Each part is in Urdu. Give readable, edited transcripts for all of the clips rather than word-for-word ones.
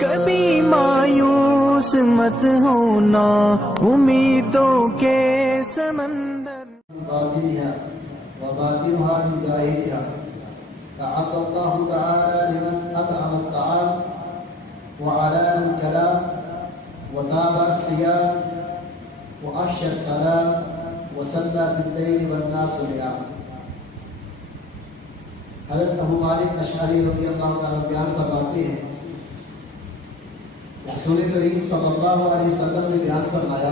کبھی مایوس مت ہونا امیدوں کے سمندر باطنها وباطنها من ظاهرها. تعالى الله تعالى لمن أطعم الطعام وعلان الكلام وتابع الصيام وأفشى السلام وصلى بالليل والناس نيام. حضرت ابو مالک اشعری رضی اللہ تعالیٰ بیان فرماتے ہیں، رسول کریم صلی اللہ علیہ وسلم نے بیان فرمایا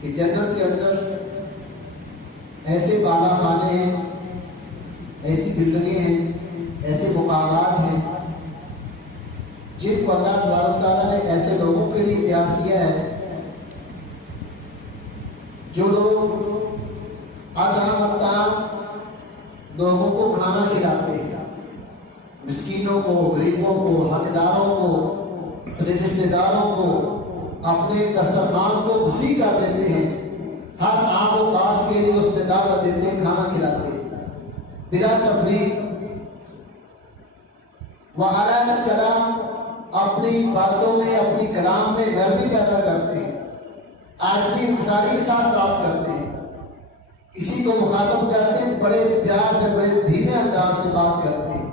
کہ جنت کے اندر ایسے بالا خانے ہیں، ایسی بلڈنگیں ہیں، ایسے مقامات ہیں جن کو اللہ تبارک تعالیٰ نے ایسے لوگوں کے لیے تیار کیا ہے جو لوگ اطعام الطعام لوگوں کو کھانا کھلاتے ہیں، مسکینوں کو، غریبوں کو، حقداروں کو، اپنے رشتے داروں کو اپنے دسترخوان کو وسیع کر دیتے ہیں، ہر آب و پاس کے لیے اس میں دعوت دیتے ہیں، کھانا کھلاتے ہیں بلا تفریق. وعلان الکلام، اپنی باتوں میں، اپنی کلام میں گرمی پیدا کرتے ہیں، عاجزی انکساری کے ساتھ بات کرتے ہیں، کسی کو مخاطب کرتے ہیں بڑے پیار سے، بڑے دھیمے انداز سے بات کرتے ہیں.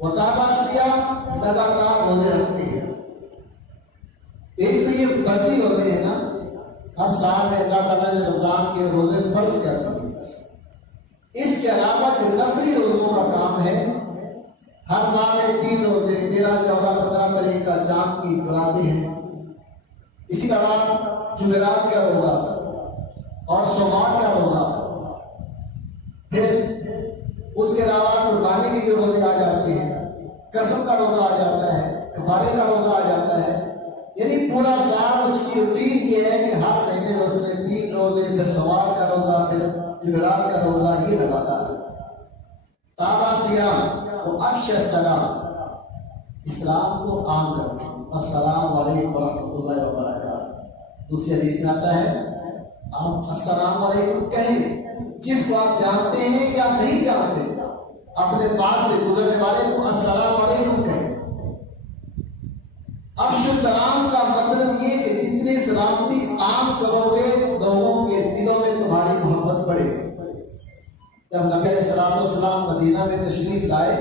وتابع الصیام، لگاتار روزے رکھتے ہیں. ایک تو یہ فرضی روزے ہیں نا، ہر سال میں اللہ تعالیٰ نے رمضان کے روزے فرض کر دیے. اس کے علاوہ جو نفلی روزوں کا کام ہے، ہر ماہ میں 3 روزے، 13، 14، 15 تاریخ کا چاند کی برادری ہیں. اسی طرح جمعرات کا روزہ اور سوموار کا روزہ، پھر اس کے علاوہ قربانی کے جو روزے آ جاتے ہیں، قسم کا روزہ آ جاتا ہے، کفارے کا روزہ آ جاتا ہے. یعنی پورا سال اس کی روٹین یہ ہے کہ ہر مہینے میں اس نے 3 روزے، پھر سوموار کا روزہ، پھر جمعرات کا روزہ، یہ لگاتا ہے. تابع الصیام وافشى السلام، اسلام کو عام کرتے ہیں. السلام علیکم ورحمۃ اللہ وبرکاتہ. دوسری حدیث میں آتا ہے آپ السلام علیکم کہیں جس کو آپ جانتے ہیں یا نہیں جانتے، اپنے پاس سے گزرنے والے کو السلام علیکم کہیں. افشوا السلام کا مطلب یہ کہ جتنی سلامتی عام کرو گے لوگوں کے دلوں میں تمہاری محبت بڑھے. جب نبی علیہ السلام مدینہ میں تشریف لائے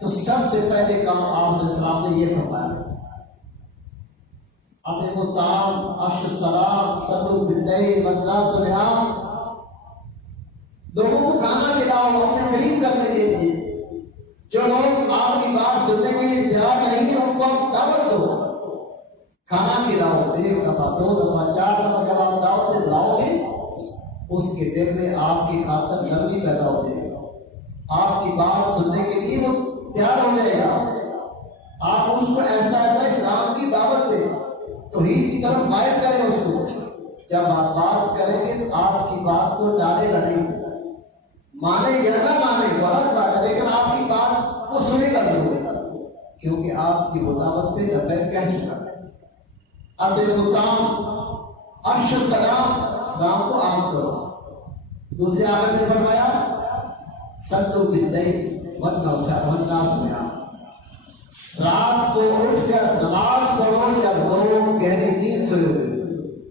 تو سب سے پہلے کام آپ علیہ السلام نے یہ فرمایا، اطعموا الطعام افشوا السلام صلوا باللیل والناس نیام. لوگوں کو کھانا کھلاؤ، اپنے قریب کرنے کے لیے. جو لوگ آپ کی بات سننے کے لیے تیار نہیں ہیں ان کو آپ دعوت دو، کھانا کھلاؤ. 1 دفعہ، 2 دفعہ، 4 دفعہ جب آپ دعوت میں لاؤ گے اس کے دل میں آپ کی خاطر نرمی پیدا ہو جائے گا، آپ کی بات سننے کے لیے وہ تیار ہو جائے گا. آپ اس کو ایسا اسلام کی دعوت دیں، توحید کی طرف مائل کریں اس کو. جب آپ بات کریں گے تو آپ کی بات کو ڈالے گا نہیں، مانے یا نہ مانے وہ الگ بات ہے، لیکن آپ کی بات وہ سنے گا ضرور، کیونکہ آپ کی دعوت پہ لبیک کہہ چکا ہے. اطعموا الطعام افشوا السلام، اسلام کو عام کرو. دوسرے آیت میں فرمایا صلوا باللیل والناس نیام، رات کو اٹھ کر نماز پڑھو جب لوگ گہری نیند سوئے ہوئے.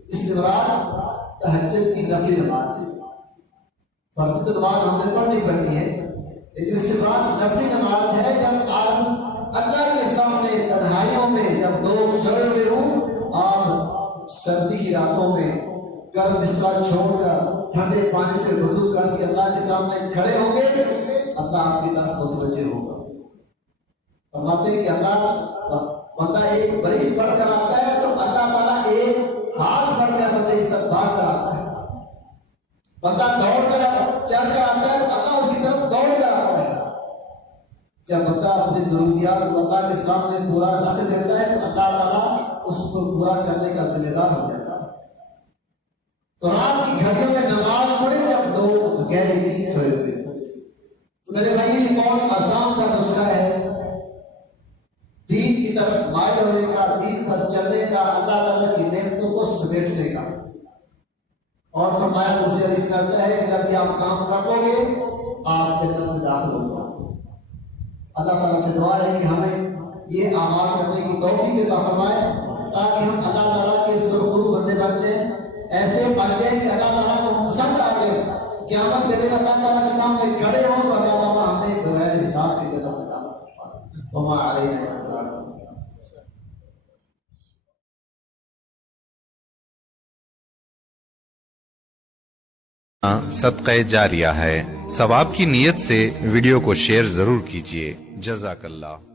اس سے مراد تہجد کی نفلی نماز ہے. فرض نماز ہم نے پڑھنی ہے، لیکن اس سے مراد نفلی نماز ہے جب آپ اللہ کے سامنے تنہائیوں میں، جب لوگ سوئے ہوئے ہوں، آپ سردی کی راتوں میں گرم بستر چھوڑ کر ٹھنڈے پانی سے وضو کر کے اللہ کے سامنے کھڑے ہوں گے، اللہ آپ کی طرف متوجہ ہوگا. فرماتے ہیں کہ اللہ بندہ ایک بریش پڑھ کر آتا ہے تو اللہ تعالیٰ ایک ہاتھ بڑھ کر بندے کی طرف بھاگ کر آتا ہے. بندہ دوڑ کر چل کر آتا ہے تو اللہ اس کی طرف دوڑ کر آتا ہے. جب بندہ اپنی ضروریات کو اللہ کے سامنے پورا رکھ دیتا ہے تو اللہ تعالیٰ اس کو پورا کرنے کا ذمہ دار ہو جاتا ہے. تو رات کی گھڑیوں میں نماز پڑھے جب لوگ گہری نیند سوئے ہوئے. میرے بھائی یہ بہت آسان سا نسخہ ہے دین کی طرف مائل ہونے کا، دین پر چلنے کا، اللہ تعالیٰ کی نعمتوں کو سمیٹنے کا. اور فرمایا دوسری حدیث کرتا ہے کہ جب یہ آپ کام کر لو گے آپ جنت میں داخل ہو جاؤ. اللہ تعالیٰ سے دعا ہے کہ ہمیں یہ اعمال کرنے کی توفیق عطا فرمائے تاکہ ہم اللہ تعالیٰ کے سرخرو بندے بن جائیں، ایسے بن جائیں کہ اللہ تعالیٰ کو پسند آ جائے، قیامت کے دن اللہ تعالیٰ کے سامنے کھڑے ہوں تو اللہ تعالیٰ ہمیں بغیر حساب کے قدم عطا فرمائے۔ وما علینا الا البلاغ۔ صدقہ جاریہ ہے، ثواب کی نیت سے ویڈیو کو شیئر ضرور کیجیے۔ جزاک اللہ۔